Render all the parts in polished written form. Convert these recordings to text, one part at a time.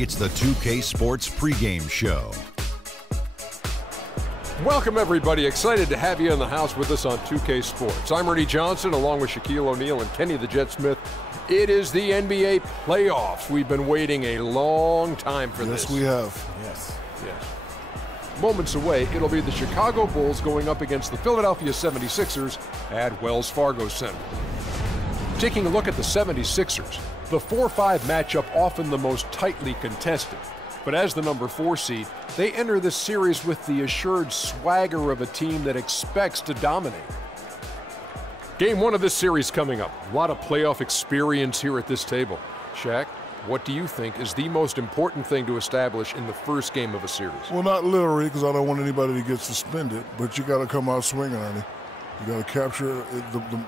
It's the 2K Sports pregame show. Welcome, everybody. Excited to have you in the house with us on 2K Sports. I'm Ernie Johnson, along with Shaquille O'Neal and Kenny the Jet Smith. It is the NBA playoffs. We've been waiting a long time for this. Yes, we have. Yes. Moments away, it'll be the Chicago Bulls going up against the Philadelphia 76ers at Wells Fargo Center. Taking a look at the 76ers, the 4-5 matchup often the most tightly contested. But as the number 4 seed, they enter this series with the assured swagger of a team that expects to dominate. Game 1 of this series coming up. A lot of playoff experience here at this table. Shaq, what do you think is the most important thing to establish in the first game of a series? Well, not literally, because I don't want anybody to get suspended, but you got to come out swinging, Ernie. You got to capture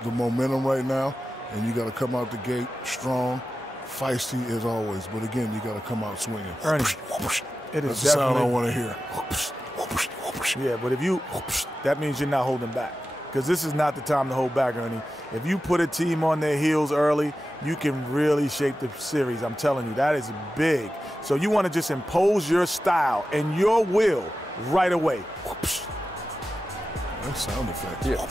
the momentum right now, and you got to come out the gate strong, feisty as always. But again, you got to come out swinging. Ernie, it is That's the sound I want to hear. Yeah, but if you, that means you're not holding back. Because this is not the time to hold back, Ernie. If you put a team on their heels early, you can really shape the series. I'm telling you, that is big. So you want to just impose your style and your will right away. That sound effect. Yeah.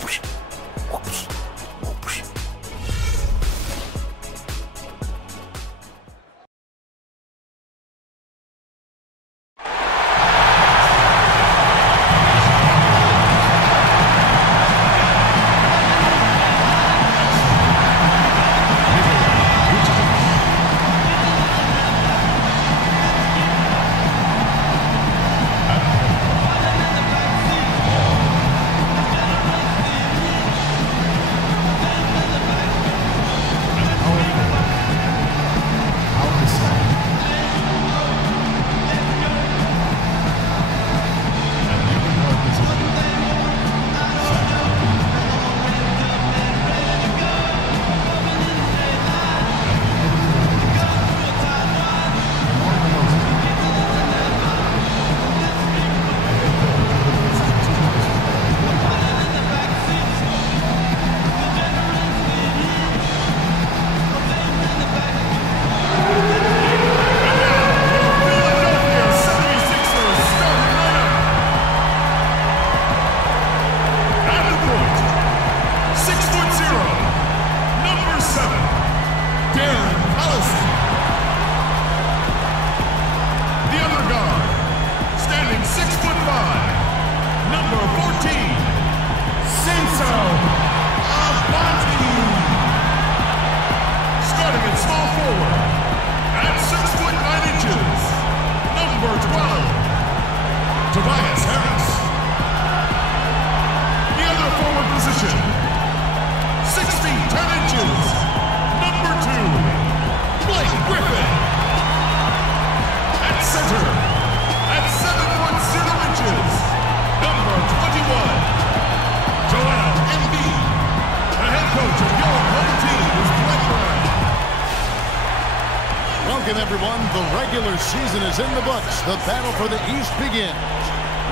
Everyone, the regular season is in the books. The battle for the East begins.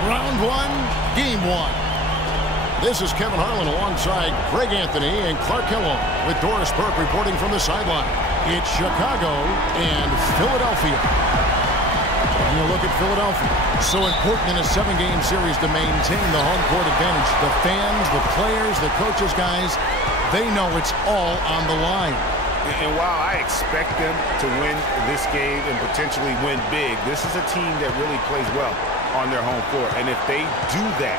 Round 1, Game 1. This is Kevin Harlan alongside Greg Anthony and Clark Kellogg with Doris Burke reporting from the sideline. It's Chicago and Philadelphia. Taking a look at Philadelphia. So important in a 7-game series to maintain the home court advantage. The fans, the players, the coaches, guys, they know it's all on the line. And while I expect them to win this game and potentially win big, this is a team that really plays well on their home floor. And if they do that,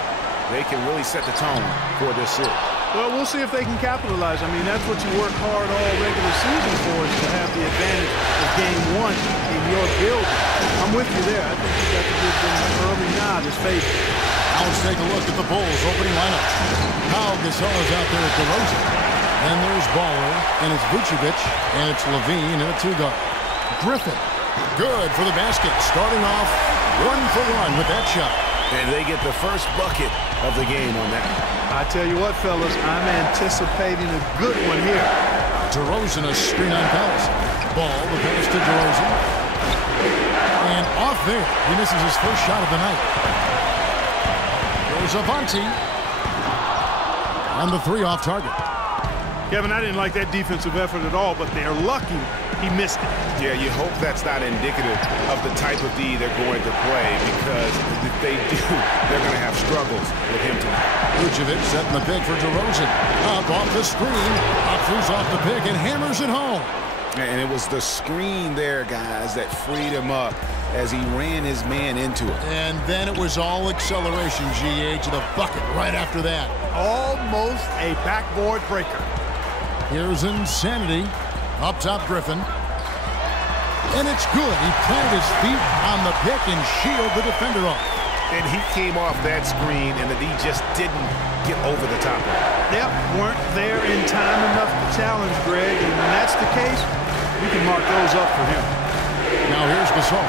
they can really set the tone for this series. Well, we'll see if they can capitalize. I mean, that's what you work hard all regular season for, is to have the advantage of Game 1 in your building. I'm with you there. I think you got to give them an early nod as favorite. Now let's take a look at the Bulls opening lineup. Pau Gasol is out there at DeRozan. And there's Baller, and it's Vucevic, and it's Levine, and a 2-guard. Griffin, good for the basket, starting off 1-for-1 with that shot. And they get the first bucket of the game on that. I tell you what, fellas, I'm anticipating a good one here. DeRozan, a screen on Palace. Ball, the pass to DeRozan. And off there, he misses his first shot of the night. There's Avanti. And the 3 off target. Kevin, I didn't like that defensive effort at all, but they're lucky he missed it. Yeah, you hope that's not indicative of the type of D they're going to play, because if they do, they're going to have struggles with him tonight. Vucevic setting the pick for DeRozan. Up off the screen. Throws off the pick and hammers it home. And it was the screen there, guys, that freed him up as he ran his man into it. And then it was all acceleration, GA, to the bucket right after that. Almost a backboard breaker. Here's Insanity. Up top, Griffin. And it's good. He planted his feet on the pick and shielded the defender off. And he came off that screen, and the D just didn't get over the top of it. Yep, weren't there in time enough to challenge Greg, and when that's the case, you can mark those up for him. Now here's Gasol.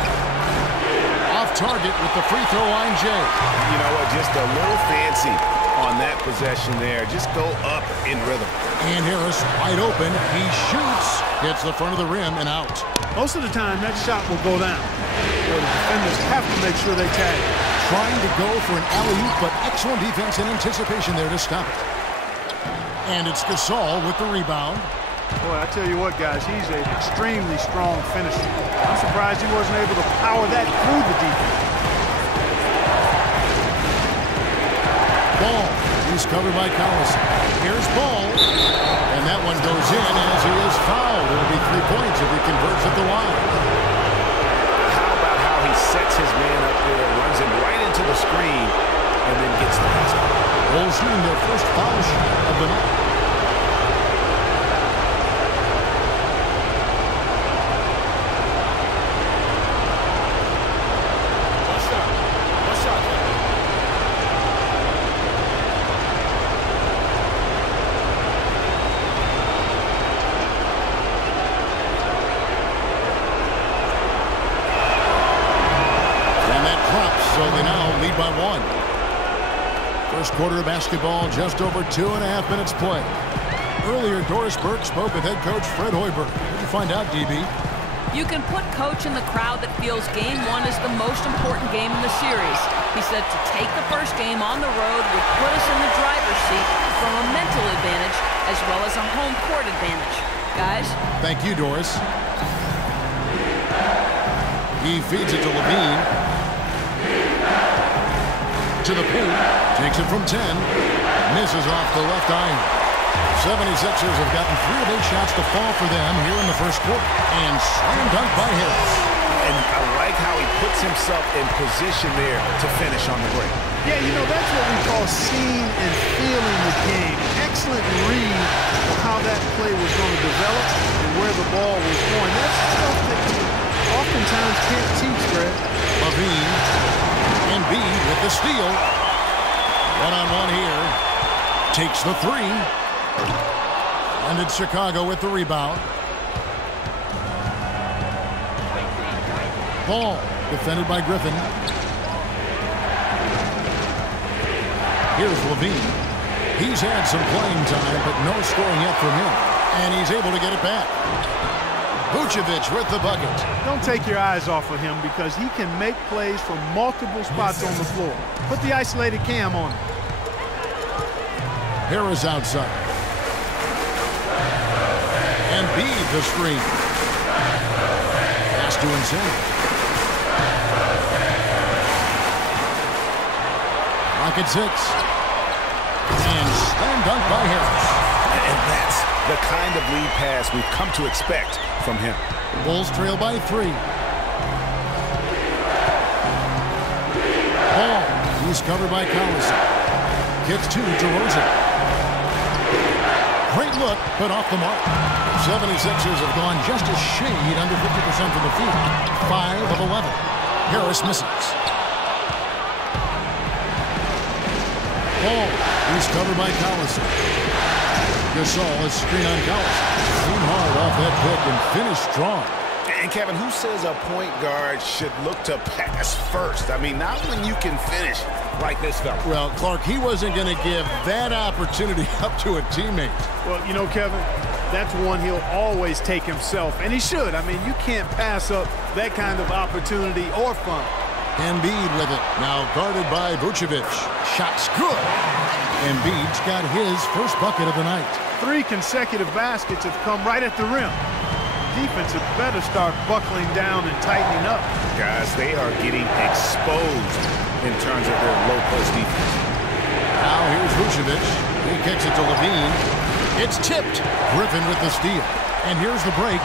Off target with the free throw line, Jay. You know what, just a little fancy on that possession there. Just go up in rhythm. And Harris wide open. He shoots. Hits the front of the rim and out. Most of the time, that shot will go down. So the defenders have to make sure they tag it. Trying to go for an alley-oop, but excellent defense and anticipation there to stop it. And it's Gasol with the rebound. Boy, I tell you what, guys, he's an extremely strong finisher. I'm surprised he wasn't able to power that through the defense. Ball. He's covered by Collison. Here's Ball. And that one goes in as he is fouled. It'll be 3 points if he converts at the line. How about how he sets his man up there, runs him right into the screen, and then gets the basket. Bulls shooting their first foul shot of the night. So they now lead by 1. First quarter of basketball, just over 2.5 minutes play. Earlier, Doris Burke spoke with head coach Fred Hoiberg. What did you find out, DB? You can put coach in the crowd that feels game 1 is the most important game in the series. He said to take the first game on the road would put us in the driver's seat from a mental advantage as well as a home court advantage. Guys? Thank you, Doris. He feeds it to Levine. To the paint, takes it from 10, misses off the left iron. 76ers have gotten 3 of 8 shots to fall for them here in the first quarter. And slam dunk by Harris. And I like how he puts himself in position there to finish on the break. Yeah, you know, that's what we call seeing and feeling the game. Excellent read of how that play was going to develop and where the ball was going. That's stuff that you oftentimes can't teach, Greg. Levine. Embiid with the steal. One-on-one here. Takes the 3. And it's Chicago with the rebound. Ball defended by Griffin. Here's Levine. He's had some playing time, but no scoring yet from him. And he's able to get it back. Vucevic with the bucket. Don't take your eyes off of him because he can make plays from multiple spots on the floor. Put the isolated cam on him. Harris outside. Embiid the screen. Pass to Insane. Rocket 6. And slam dunk by Harris. And that's the kind of lead pass we've come to expect from him. Bulls trail by 3. Ball. He's covered by Collison. Kicks to DeRozan. Great look, but off the mark. 76ers have gone just a shade under 50% from the field. 5 of 11. Harris misses. Ball. He's covered by Collison. Gasol is screen on Collison. Clean hard off that pick and finish strong. And Kevin, who says a point guard should look to pass first? I mean, not when you can finish like this fella. Well, Clark, he wasn't going to give that opportunity up to a teammate. Well, you know, Kevin, that's one he'll always take himself, and he should. I mean, you can't pass up that kind of opportunity or fun. Embiid with it. Now guarded by Vucevic. Shot's good. Embiid's got his first bucket of the night. 3 consecutive baskets have come right at the rim. defense had better start buckling down and tightening up. Guys, they are getting exposed in terms of their low post defense. Now here's Vucevic. He kicks it to Levine. It's tipped. Griffin with the steal. And here's the break.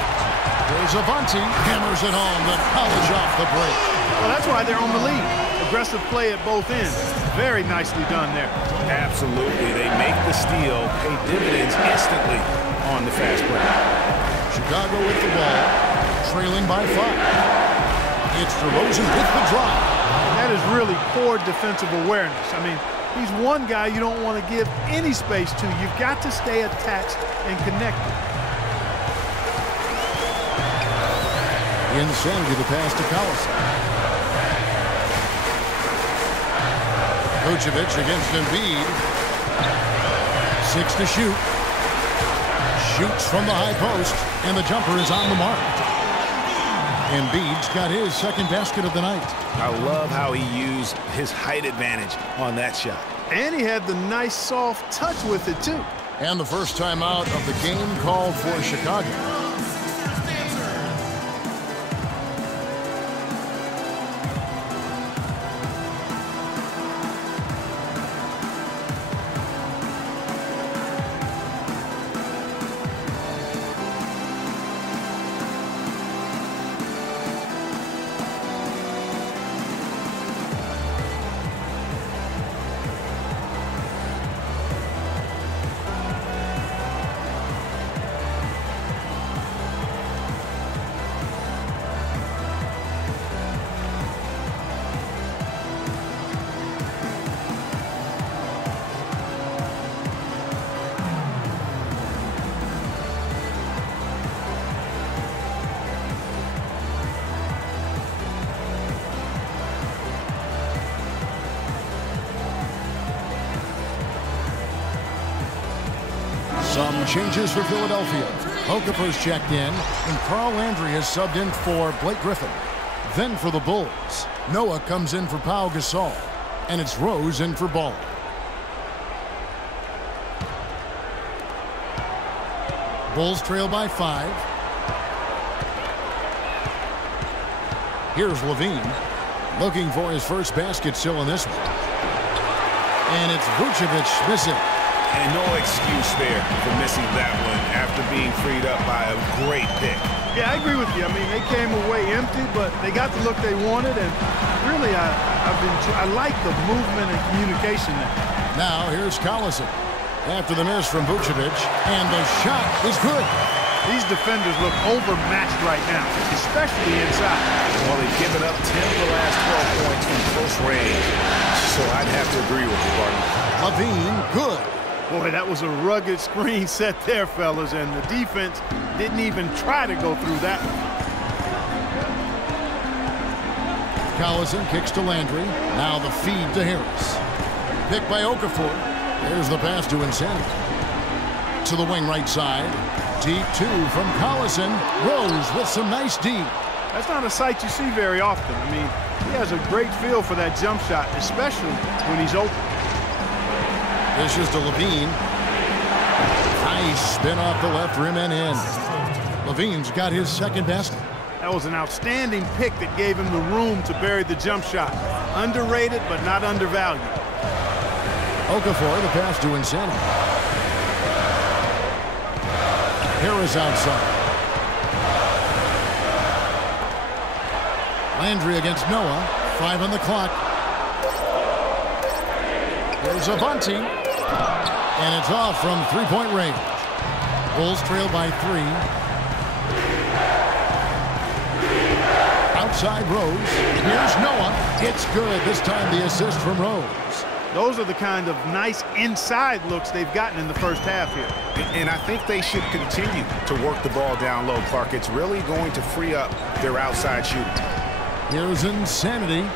There's Avanti. Hammers it home to polish off the break. Well, that's why they're on the lead. Aggressive play at both ends. Very nicely done there. Absolutely. They make the steal, pay dividends instantly on the fast break. Chicago with the ball, trailing by 5. It's DeRozan with the drive. That is really poor defensive awareness. I mean, he's one guy you don't want to give any space to. You've got to stay attached and connected. Insanity the pass to Collison. Vucevic against Embiid. 6 to shoot. Shoots from the high post, and the jumper is on the mark. Embiid's got his second basket of the night. I love how he used his height advantage on that shot. And he had the nice soft touch with it, too. And the first timeout of the game called for Chicago. Some changes for Philadelphia. Okafor's checked in, and Carl Landry has subbed in for Blake Griffin. Then for the Bulls, Noah comes in for Pau Gasol, and it's Rose in for Ball. Bulls trail by 5. Here's Levine, looking for his first basket still in this one. And it's Vucevic missing. And no excuse there for missing that one after being freed up by a great pick. Yeah, I agree with you. I mean, they came away empty, but they got the look they wanted, and really, I like the movement and communication there. Now here's Collison after the miss from Vucevic, and the shot is good. These defenders look overmatched right now, especially inside. Well, they've given up 10 of the last 12 points from close range, so I'd have to agree with you, partner. Levine, good. Boy, that was a rugged screen set there, fellas, and the defense didn't even try to go through that one. Collison kicks to Landry. Now the feed to Harris. Picked by Okafor. There's the pass to Insanity. To the wing right side. Deep 2 from Collison. Rose with some nice D. That's not a sight you see very often. I mean, he has a great feel for that jump shot, especially when he's open. This is to Levine. Nice spin off the left rim and in. Levine's got his second basket. That was an outstanding pick that gave him the room to bury the jump shot. Underrated, but not undervalued. Okafor, the pass to Insanity. Harris outside. Landry against Noah. 5 on the clock. There's Avanti. And it's off from three-point range. Bulls trail by 3. Outside Rose. Here's Noah. It's good. This time the assist from Rose. Those are the kind of nice inside looks they've gotten in the first half here. And I think they should continue to work the ball down low, Clark. It's really going to free up their outside shooting. Here's Insanity.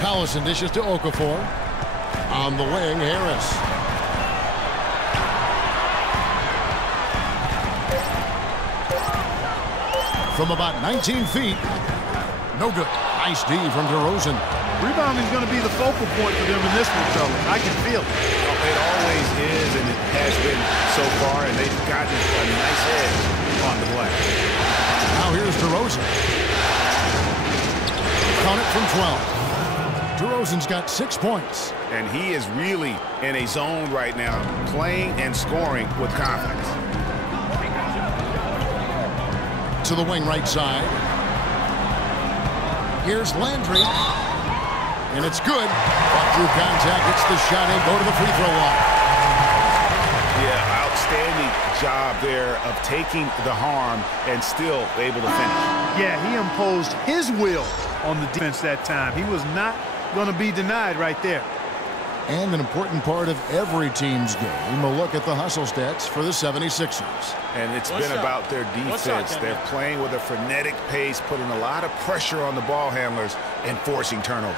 Collison dishes to Okafor. On the wing, Harris. From about 19 feet. No good. Nice D from DeRozan. Rebounding is going to be the focal point for them in this one, fellas. I can feel it. It always is, and it has been so far, and they've gotten a nice edge on the glass. Now here's DeRozan. Count it from 12. DeRozan's got 6 points. And he is really in a zone right now, playing and scoring with confidence. To the wing right side. Here's Landry. And it's good. Fought through contact, hits the shot in, go to the free throw line. Yeah, outstanding job there of taking the harm and still able to finish. Yeah, he imposed his will on the defense that time. He was not going to be denied right there. And an important part of every team's game, a look at the hustle stats for the 76ers. And it's been about their defense. They're playing with a frenetic pace, putting a lot of pressure on the ball handlers and forcing turnovers.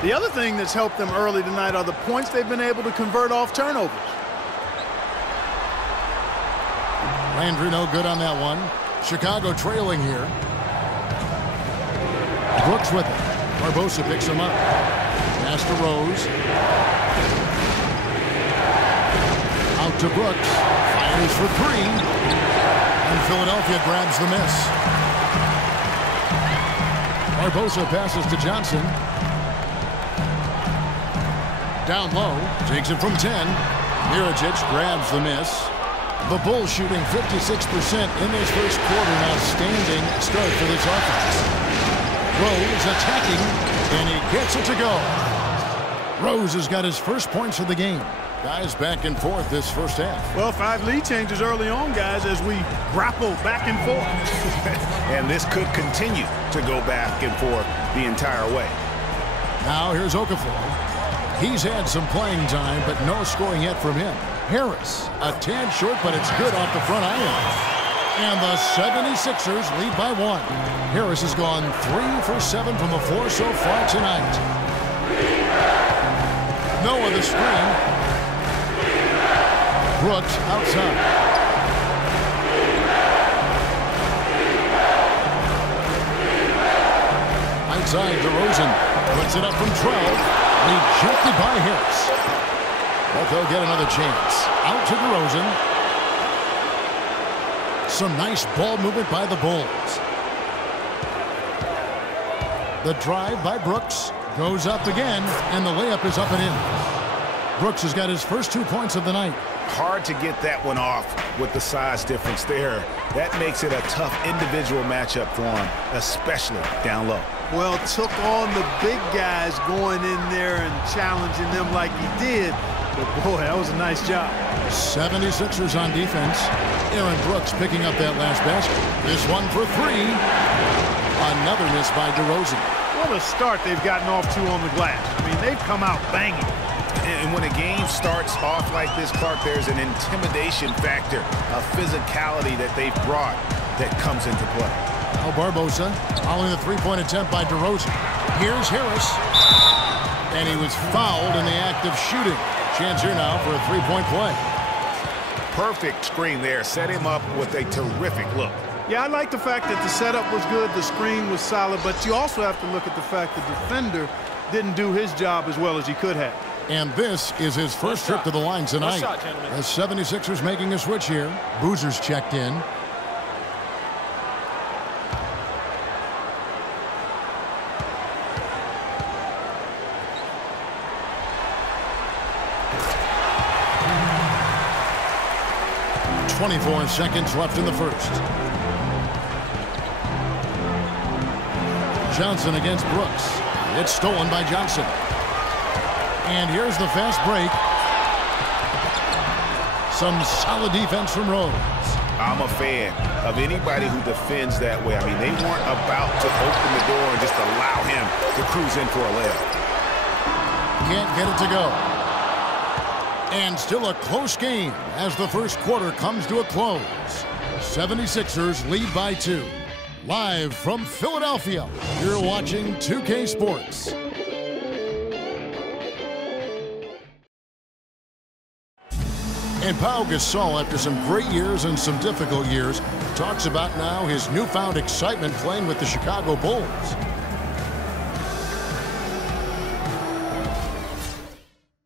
The other thing that's helped them early tonight are the points they've been able to convert off turnovers. Landry no good on that one. Chicago trailing here. Brooks with it. Barbosa picks him up. Pass to Rose. Out to Brooks. Fires for 3. And Philadelphia grabs the miss. Barbosa passes to Johnson. Down low. Takes it from 10. Mirajic grabs the miss. The Bulls shooting 56% in this first quarter. An outstanding start for this offense. Rose attacking, and he gets it to go. Rose has got his first points of the game. Guys back and forth this first half. Well, 5 lead changes early on, guys, as we grapple back and forth. And this could continue to go back and forth the entire way. Now here's Okafor. He's had some playing time, but no scoring yet from him. Harris, a tad short, but it's good off the front iron. And the 76ers lead by 1. Harris has gone 3 for 7 from the floor so far tonight. Noah the screen. Brooks outside. Outside DeRozan puts it up from 12. Rejected by Harris. But they'll get another chance. Out to DeRozan. Some nice ball movement by the Bulls. The drive by Brooks goes up again, and the layup is up and in. Brooks has got his first 2 points of the night. Hard to get that one off with the size difference there. That makes it a tough individual matchup for him, especially down low. Well, took on the big guys going in there and challenging them like he did. But, boy, that was a nice job. 76ers on defense. Aaron Brooks picking up that last basket. This one for 3. Another miss by DeRozan. What a start they've gotten off to on the glass. I mean, they've come out banging. And when a game starts off like this, Clark, there's an intimidation factor, a physicality that they've brought that comes into play. Now Barbosa following the three-point attempt by DeRozan. Here's Harris. And he was fouled in the act of shooting. Chance here now for a three-point play. Perfect screen there. Set him up with a terrific look. Yeah, I like the fact that the setup was good, the screen was solid, but you also have to look at the fact the defender didn't do his job as well as he could have. And this is his first trip to the line tonight. The 76ers making a switch here. Boozer's checked in. .24 seconds left in the first. Johnson against Brooks. It's stolen by Johnson. And here's the fast break. Some solid defense from Rose. I'm a fan of anybody who defends that way. I mean, they weren't about to open the door and just allow him to cruise in for a layup. Can't get it to go. And still a close game as the first quarter comes to a close. 76ers lead by 2. Live from Philadelphia, you're watching 2K Sports. And Pau Gasol, after some great years and some difficult years, talks about now his newfound excitement playing with the Chicago Bulls.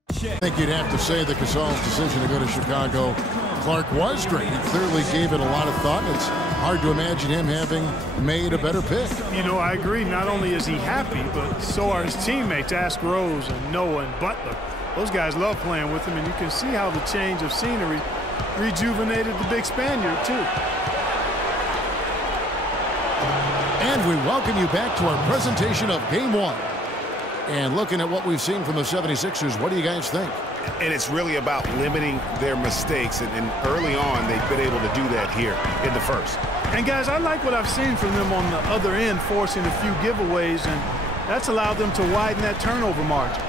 I think you'd have to say that Gasol's decision to go to Chicago, Clark, was great. He clearly gave it a lot of thought. It's hard to imagine him having made a better pick. You know, I agree. Not only is he happy, but so are his teammates. Ask Rose and Noah and Butler. Those guys love playing with him, and you can see how the change of scenery rejuvenated the big Spaniard, too. And we welcome you back to our presentation of Game 1. And looking at what we've seen from the 76ers, what do you guys think? And it's really about limiting their mistakes, and early on they've been able to do that here in the first. And guys, I like what I've seen from them on the other end, forcing a few giveaways, and that's allowed them to widen that turnover margin.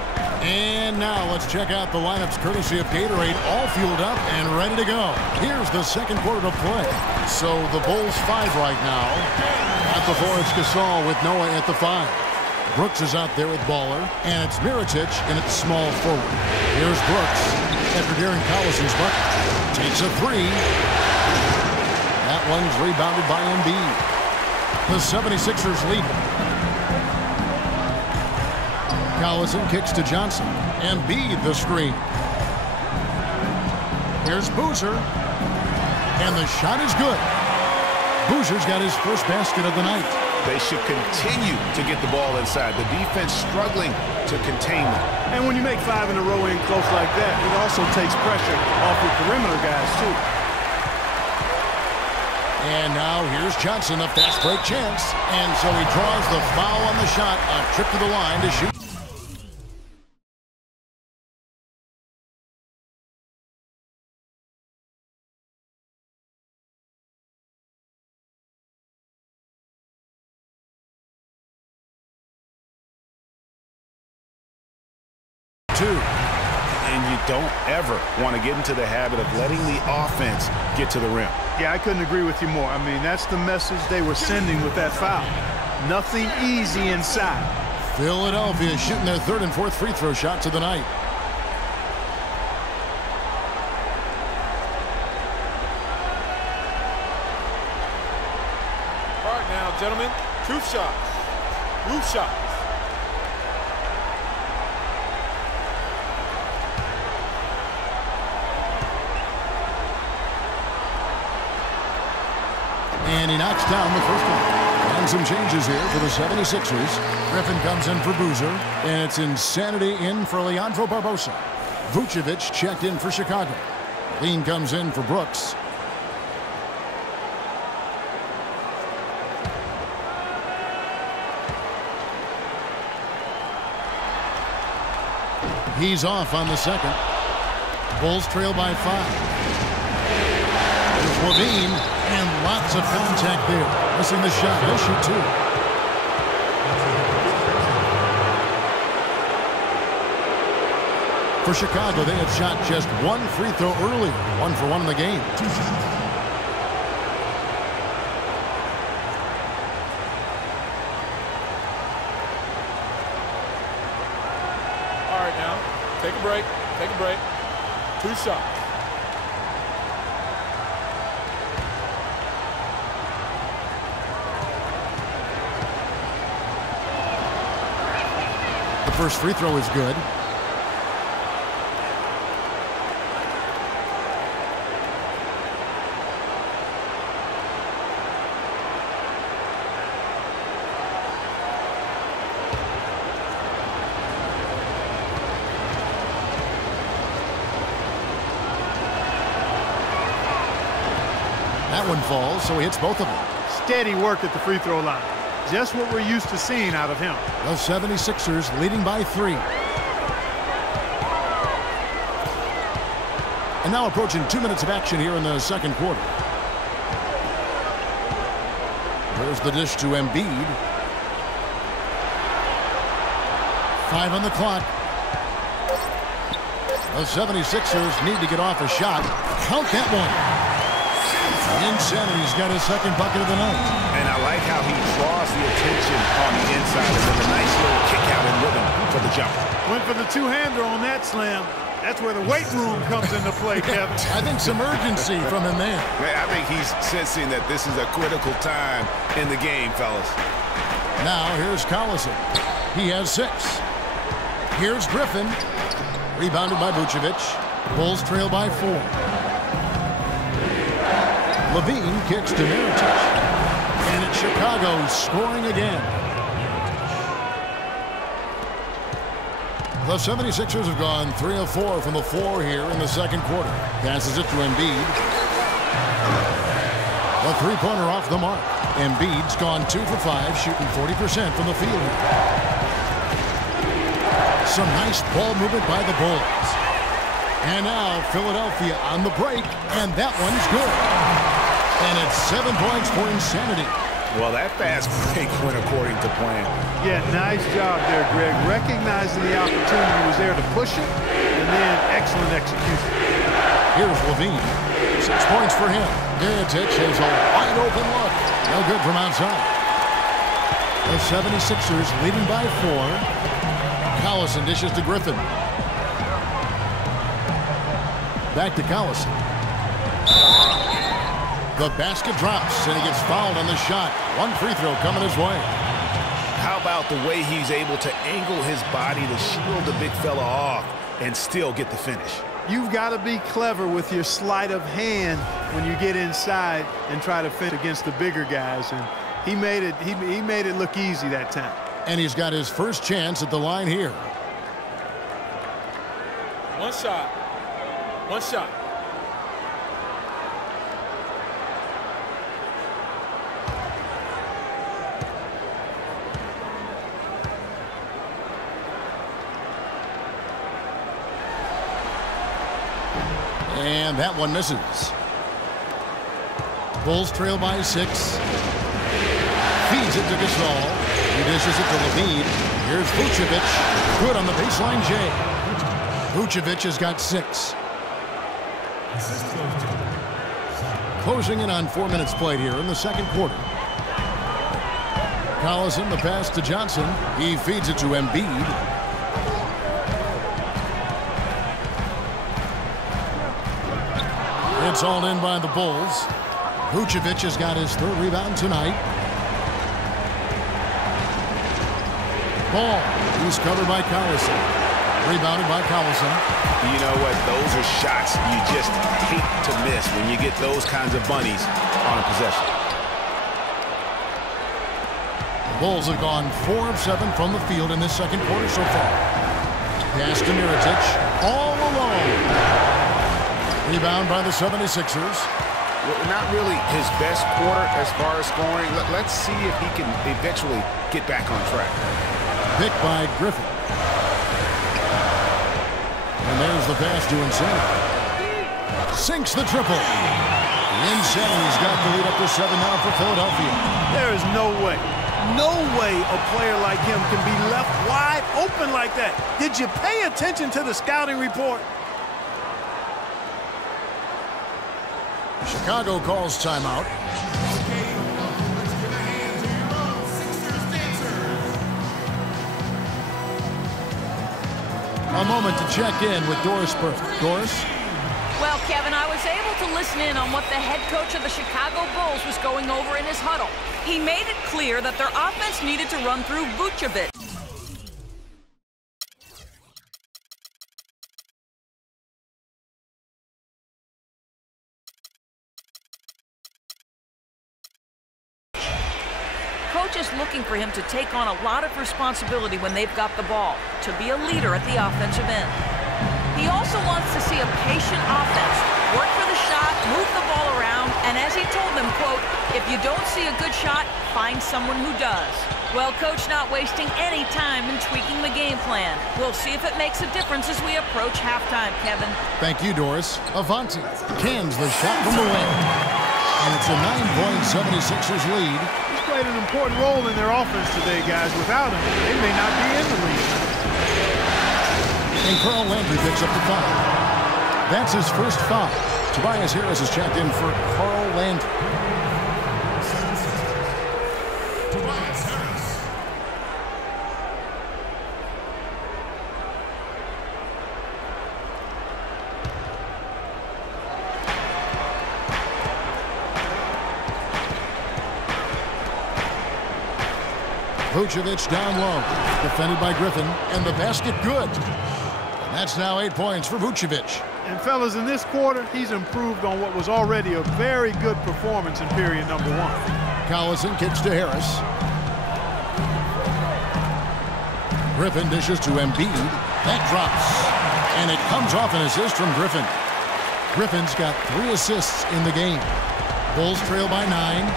And now let's check out the lineups courtesy of Gatorade, all fueled up and ready to go. Here's the second quarter of play. So the Bulls 5 right now. At the 4, it's Gasol with Noah at the 5. Brooks is out there with Baller, and it's Mirotic in its small forward. Here's Brooks after Darren Collison's bucket. Takes a 3. That one's rebounded by Embiid. The 76ers lead. Collison kicks to Johnson. Embiid the screen. Here's Boozer. And the shot is good. Boozer's got his first basket of the night. They should continue to get the ball inside. The defense struggling to contain them. And when you make 5 in a row in close like that, it also takes pressure off your perimeter guys, too. And now here's Johnson, a fast break chance. And so he draws the foul on the shot. A trip to the line to shoot. And you don't ever want to get into the habit of letting the offense get to the rim. Yeah, I couldn't agree with you more. I mean, that's the message they were sending with that foul. Nothing easy inside. Philadelphia shooting their 3rd and 4th free throw shots of the night. All right now, gentlemen, 2 shots. 2 shots. And he knocks down the first one. And some changes here for the 76ers. Griffin comes in for Boozer. And it's Insanity in for Leandro Barbosa. Vucevic checked in for Chicago. Lean comes in for Brooks. He's off on the second. Bulls trail by 5. There's Levine, and lots of contact there. Missing the shot. He'll shoot 2. For Chicago, they had shot just 1 free throw earlier. 1 for 1 in the game. All right now, take a break. Take a break. 2 shots. The first free throw is good. That one falls, so he hits both of them. Steady work at the free throw line. Just what we're used to seeing out of him. The 76ers leading by 3. And now approaching 2 minutes of action here in the second quarter. There's the dish to Embiid. 5 on the clock. The 76ers need to get off a shot. Count that one. Insanity's got his second bucket of the night. And I like how he draws the attention on the inside and then a nice little kick out in rhythm for the jumper. Went for the 2-hander on that slam. That's where the weight room comes into play, Kevin. I think some urgency from him there. Man, I think he's sensing that this is a critical time in the game, fellas. Now here's Collison. He has 6. Here's Griffin. Rebounded by Vucevic. Bulls trail by 4. Levine kicks to Mirotic. And it's Chicago scoring again. The 76ers have gone 3 of 4 from the floor here in the second quarter. Passes it to Embiid. The three-pointer off the mark. Embiid's gone 2 for 5, shooting 40% from the field. Some nice ball movement by the Bulls. And now Philadelphia on the break, and that one's good. And it's 7 points for Insanity. Well, that fast break went according to plan. Yeah, nice job there, Greg. Recognizing the opportunity was there to push it, and then excellent execution. Here's Levine. 6 points for him. Mirotic has a wide open look. No good from outside. The 76ers leading by 4. Collison dishes to Griffin. Back to Collison. The basket drops, and he gets fouled on the shot. One free throw coming his way. How about the way he's able to angle his body to shield the big fella off and still get the finish? You've got to be clever with your sleight of hand when you get inside and try to fit against the bigger guys. And he made it look easy that time. And he's got his first chance at the line here. One shot. One shot. And that one misses. Bulls trail by 6. Feeds it to Gasol. He dishes it to Levine. Here's Vucevic. Good on the baseline J. Vucevic has got 6. Closing in on 4 minutes played here in the second quarter. Collison, the pass to Johnson. He feeds it to Embiid. It's all in by the Bulls. Vucevic has got his 3rd rebound tonight. Ball. He's covered by Collison. Rebounded by Collison. You know what? Those are shots you just hate to miss when you get those kinds of bunnies on a possession. The Bulls have gone 4 of 7 from the field in this second quarter so far. Pass to Mirotic. All alone. Rebound by the 76ers. Well, not really his best quarter as far as scoring. Let's see if he can eventually get back on track. Picked by Griffin. And there's the pass to Insanity. Sinks the triple. Insanity's got the lead up to 7 now for Philadelphia. There is no way a player like him can be left wide open like that. Did you pay attention to the scouting report? Chicago calls timeout. A moment to check in with Doris Burke. Doris? Well, Kevin, I was able to listen in on what the head coach of the Chicago Bulls was going over in his huddle. He made it clear that their offense needed to run through Vucevic. Coach is looking for him to take on a lot of responsibility when they've got the ball, to be a leader at the offensive end. He also wants to see a patient offense, work for the shot, move the ball around, and as he told them, quote, if you don't see a good shot, find someone who does. Well, Coach not wasting any time in tweaking the game plan. We'll see if it makes a difference as we approach halftime, Kevin. Thank you, Doris. Avanti cans the shot from the wing. And it's a 9-point 76ers lead. He's played an important role in their offense today, guys. Without him, they may not be in the lead. And Carl Landry picks up the foul. That's his first foul. Tobias Harris is checked in for Carl Landry. Tobias Harris. Vucevic down low. Defended by Griffin. And the basket good. And that's now 8 points for Vucevic. And fellas, in this quarter, he's improved on what was already a very good performance in period number 1. Collison kicks to Harris. Griffin dishes to Embiid. That drops. And it comes off an assist from Griffin. Griffin's got 3 assists in the game. Bulls trail by 9.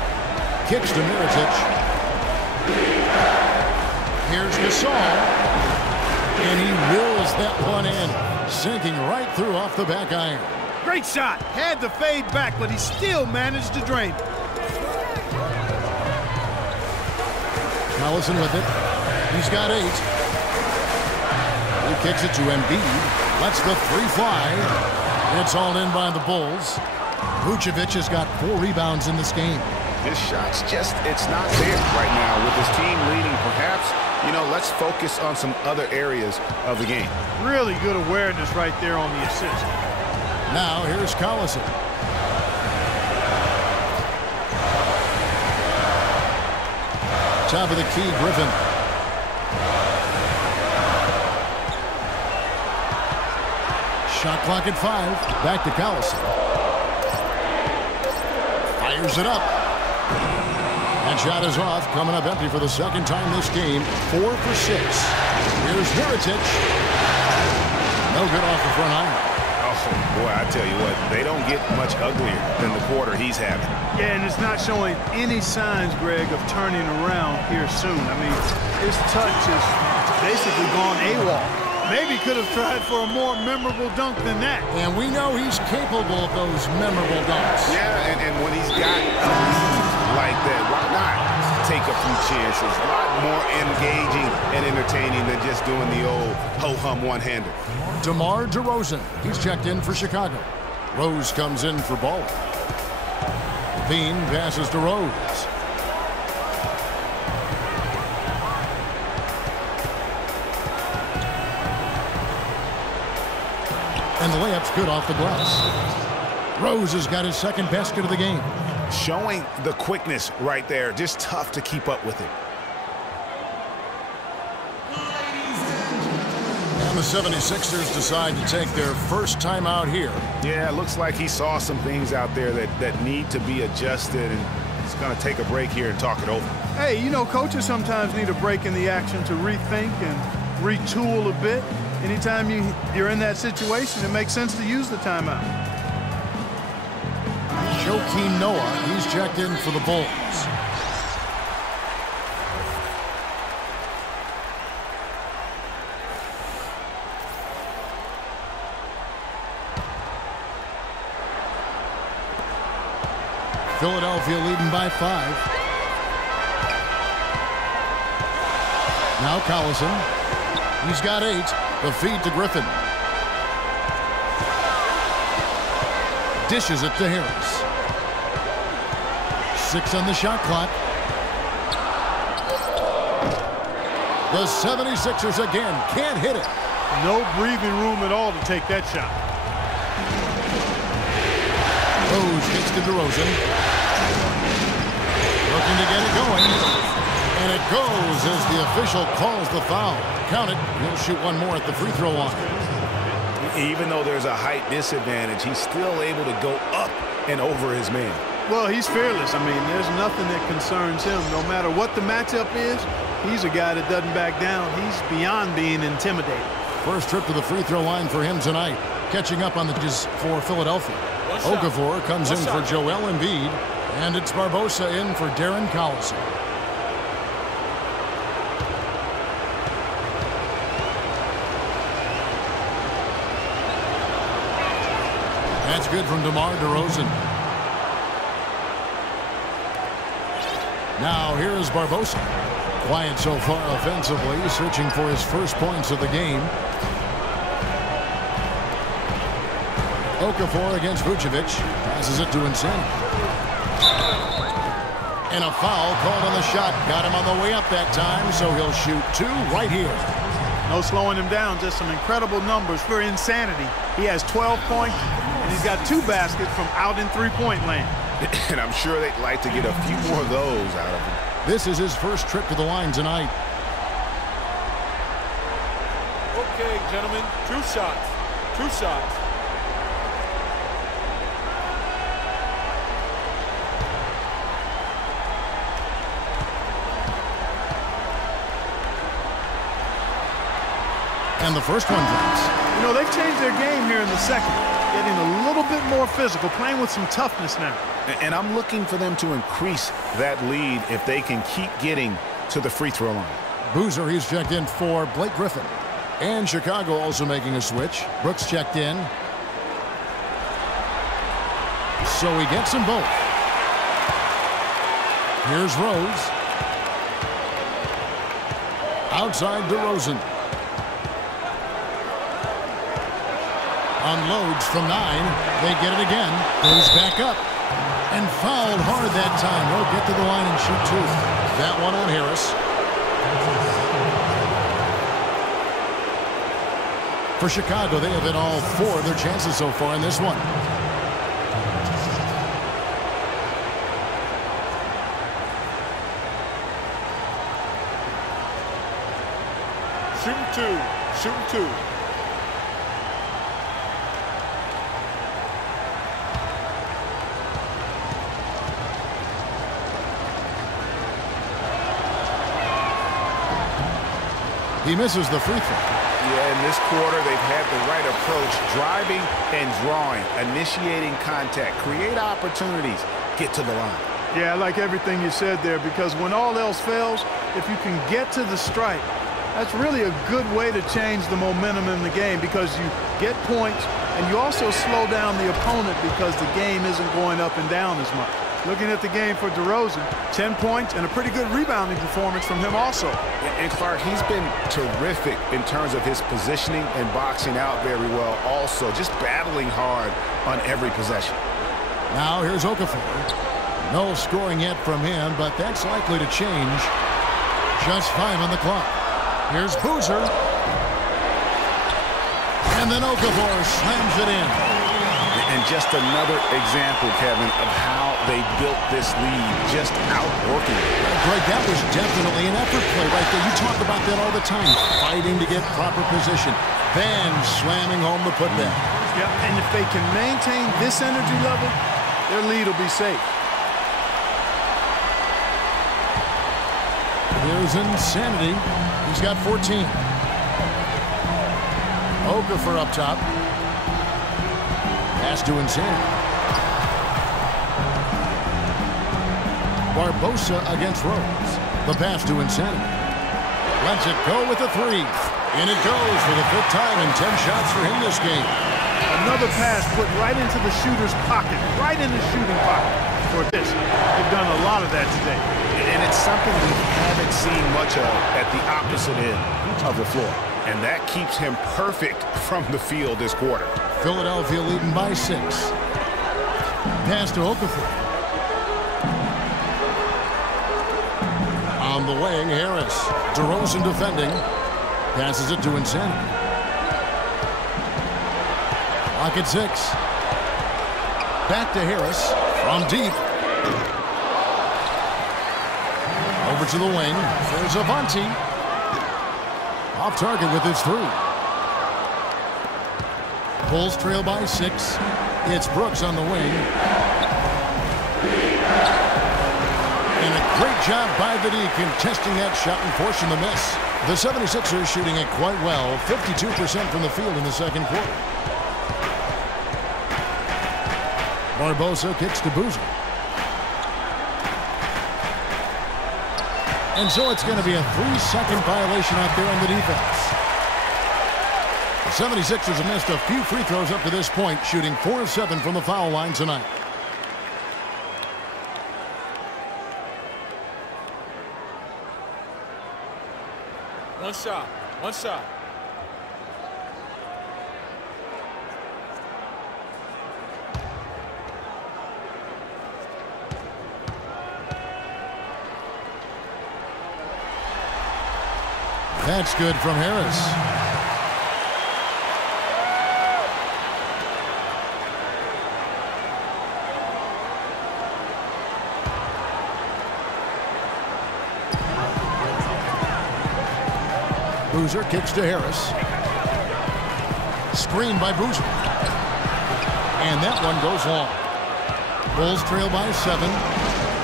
Kicks to Mirotic. Here's Gasol. And he wills that one in, sinking right through off the back iron. Great shot. Had to fade back, but he still managed to drain it. Collison with it. He's got 8. He kicks it to Embiid. Lets the 3 fly. It's all in by the Bulls. Vucevic has got 4 rebounds in this game. This shot's just, it's not there right now with his team leading. Perhaps, let's focus on some other areas of the game. Really good awareness right there on the assist. Now here's Collison. Top of the key, Griffin. Shot clock at 5. Back to Collison. Fires it up. And shot is off. Coming up empty for the second time this game. 4 for 6. Here's Mirotic. No good off the front iron. Oh, boy, I tell you what, they don't get much uglier than the quarter he's having. Yeah, and it's not showing any signs, Greg, of turning around here soon. I mean, his touch is basically gone AWOL. Maybe could have tried for a more memorable dunk than that. And we know he's capable of those memorable dunks. Yeah, and when he's got a lead like that, why not take a few chances? A lot more engaging and entertaining than just doing the old ho-hum one-hander. DeMar DeRozan, he's checked in for Chicago. Rose comes in for Ball. Bean passes to Rose. And the layup's good off the glass. Rose has got his second basket of the game. Showing the quickness right there. Just tough to keep up with it. And the 76ers decide to take their first time out here. Yeah, it looks like he saw some things out there that need to be adjusted, and he's going to take a break here and talk it over. Hey, coaches sometimes need a break in the action to rethink and retool a bit. Anytime you're in that situation, it makes sense to use the timeout. Joakim Noah, he's checked in for the Bulls. Philadelphia leading by 5. Now Collison. He's got 8. The feed to Griffin. Dishes it to Harris. 6 on the shot clock. The 76ers again can't hit it. No breathing room at all to take that shot. Rose gets to DeRozan. Looking to get it going. And it goes as the official calls the foul. Count it. He'll shoot one more at the free throw line. Even though there's a height disadvantage, he's still able to go up and over his man. Well, he's fearless. I mean, there's nothing that concerns him. No matter what the matchup is, he's a guy that doesn't back down. He's beyond being intimidated. First trip to the free throw line for him tonight. Catching up on the just for Philadelphia. Okafor comes in for Joel Embiid. And it's Barbosa in for Darren Collison. That's good from DeMar DeRozan. Now here's Barbosa. Quiet so far offensively, searching for his first points of the game. Okafor against Vucevic. Passes it to Insanity. And a foul called on the shot. Got him on the way up that time, so he'll shoot 2 right here. No slowing him down, just some incredible numbers for Insanity. He has 12 points, and he's got 2 baskets from out in three-point land. And I'm sure they'd like to get a few more of those out of him. This is his first trip to the line tonight. Okay, gentlemen, 2 shots. 2 shots. And the first one drops. You know, they've changed their game here in the second, getting a little bit more physical, playing with some toughness now. And I'm looking for them to increase that lead if they can keep getting to the free throw line. Boozer, he's checked in for Blake Griffin. And Chicago also making a switch. Brooks checked in. So he gets them both. Here's Rose. Outside DeRozan. Unloads from 9. They get it again. Goes back up. And fouled hard that time. Won't get to the line and shoot 2. That one on Harris. For Chicago, they have hit all 4 of their chances so far in this one. Shooting 2. Shooting 2. He misses the free throw. Yeah, in this quarter, they've had the right approach, driving and drawing, initiating contact, create opportunities, get to the line. Yeah, I like everything you said there, because when all else fails, if you can get to the stripe, that's really a good way to change the momentum in the game, because you get points and you also slow down the opponent because the game isn't going up and down as much. Looking at the game for DeRozan, 10 points and a pretty good rebounding performance from him also. And Clark, he's been terrific in terms of his positioning and boxing out very well also, just battling hard on every possession. Now here's Okafor. No scoring yet from him, but that's likely to change. Just 5 on the clock. Here's Boozer. And then Okafor slams it in. And just another example, Kevin, of how they built this lead, just outworking it. Greg, that was definitely an effort play right there. You talk about that all the time, fighting to get proper position, then slamming home the putback. Yeah, and if they can maintain this energy level, their lead will be safe. Here's Insanity. He's got 14. Okafor up top. Pass to Insanity. Barbosa against Rose. The pass to Insanity. Lets it go with a 3. And it goes for the 5th time in 10 shots for him this game. Another pass put right into the shooter's pocket, right in the shooting pocket for this. They've done a lot of that today. And it's something we haven't seen much of at the opposite end of the floor. And that keeps him perfect from the field this quarter. Philadelphia leading by 6. Pass to Okafor. On the wing, Harris. DeRozan defending. Passes it to Insanity. Clock at 6. Back to Harris. From deep. Over to the wing. There's Avanti. Off target with his 3. Bulls trail by 6. It's Brooks on the wing. And a great job by the D contesting that shot and forcing the miss. The 76ers shooting it quite well. 52% from the field in the second quarter. Barbosa kicks to Boozer. And so it's going to be a 3-second violation out there on the defense. The 76ers have missed a few free throws up to this point, shooting 4 of 7 from the foul line tonight. One shot. One shot. That's good from Harris. Boozer kicks to Harris. Screen by Boozer. And that one goes long. Bulls trail by 7.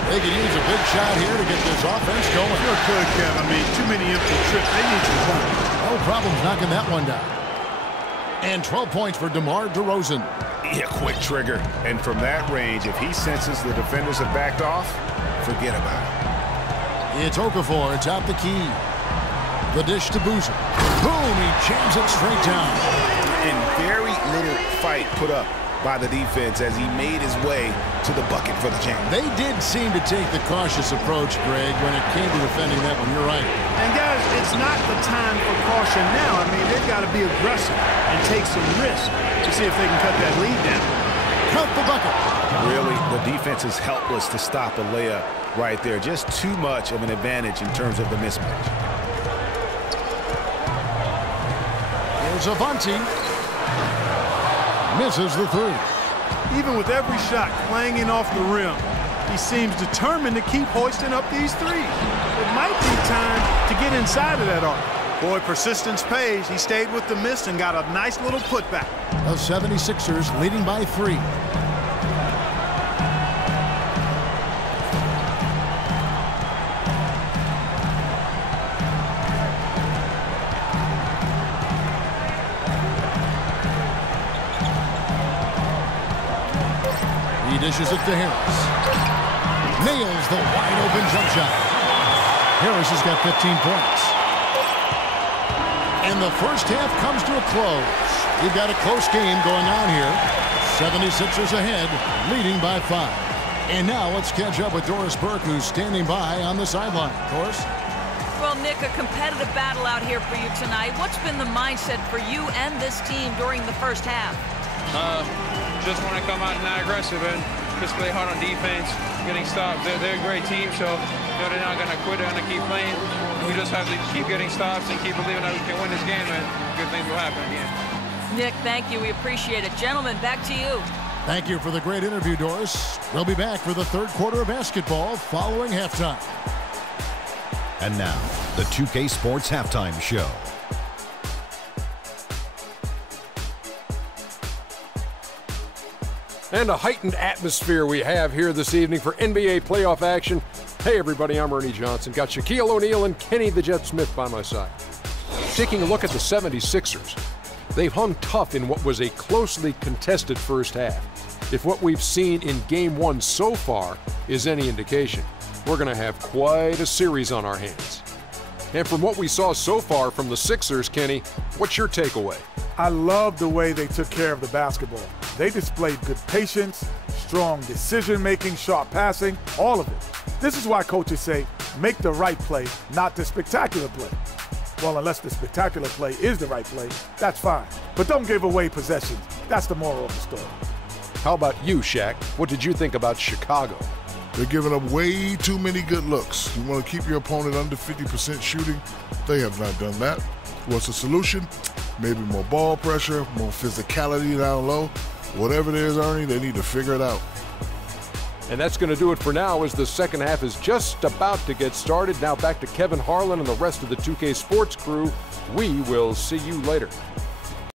They could use a big shot here to get this offense going. Sure could, Kev. I mean, too many empty trips. They need some points. No problems knocking that one down. And 12 points for DeMar DeRozan. Yeah, quick trigger. And from that range, if he senses the defenders have backed off, forget about it. It's Okafor atop the key. The dish to Boozer. Boom, he jams it straight down. And very little fight put up by the defense as he made his way to the bucket for the jam. They did seem to take the cautious approach, Greg, when it came to defending that one. You're right. And, guys, it's not the time for caution now. I mean, they've got to be aggressive and take some risk to see if they can cut that lead down. Count the bucket. Really, the defense is helpless to stop a layup right there. Just too much of an advantage in terms of the mismatch. Here's Avanti. Misses the three. Even with every shot clanging off the rim, he seems determined to keep hoisting up these threes. It might be time to get inside of that arc. Boy, persistence pays. He stayed with the miss and got a nice little putback. The 76ers leading by 3. He dishes it to Harris. Nails the wide-open jump shot. Harris has got 15 points. And the first half comes to a close. We've got a close game going on here. 76ers ahead, leading by 5. And now let's catch up with Doris Burke, who's standing by on the sideline. Doris? Well, Nick, a competitive battle out here for you tonight. What's been the mindset for you and this team during the first half? Just want to come out and not aggressive and just play hard on defense, getting stops. They're a great team, so they're not going to quit. They're going to keep playing. We just have to keep getting stops and keep believing that we can win this game, and good things will happen again. Nick, thank you. We appreciate it. Gentlemen, back to you. Thank you for the great interview, Doris. We'll be back for the third quarter of basketball following halftime. And now, the 2K Sports Halftime Show. And a heightened atmosphere we have here this evening for NBA playoff action. Hey everybody, I'm Ernie Johnson. Got Shaquille O'Neal and Kenny the Jet Smith by my side. Taking a look at the 76ers. They've hung tough in what was a closely contested first half. If what we've seen in Game 1 so far is any indication, we're going to have quite a series on our hands. And from what we saw so far from the Sixers, Kenny, what's your takeaway? I love the way they took care of the basketball. They displayed good patience, strong decision-making, sharp passing, all of it. This is why coaches say, make the right play, not the spectacular play. Well, unless the spectacular play is the right play, that's fine. But don't give away possessions. That's the moral of the story. How about you, Shaq? What did you think about Chicago? They're giving up way too many good looks. You want to keep your opponent under 50% shooting? They have not done that. What's the solution? Maybe more ball pressure, more physicality down low. Whatever it is, Ernie, they need to figure it out. And that's going to do it for now as the second half is just about to get started. Now back to Kevin Harlan and the rest of the 2K Sports crew. We will see you later.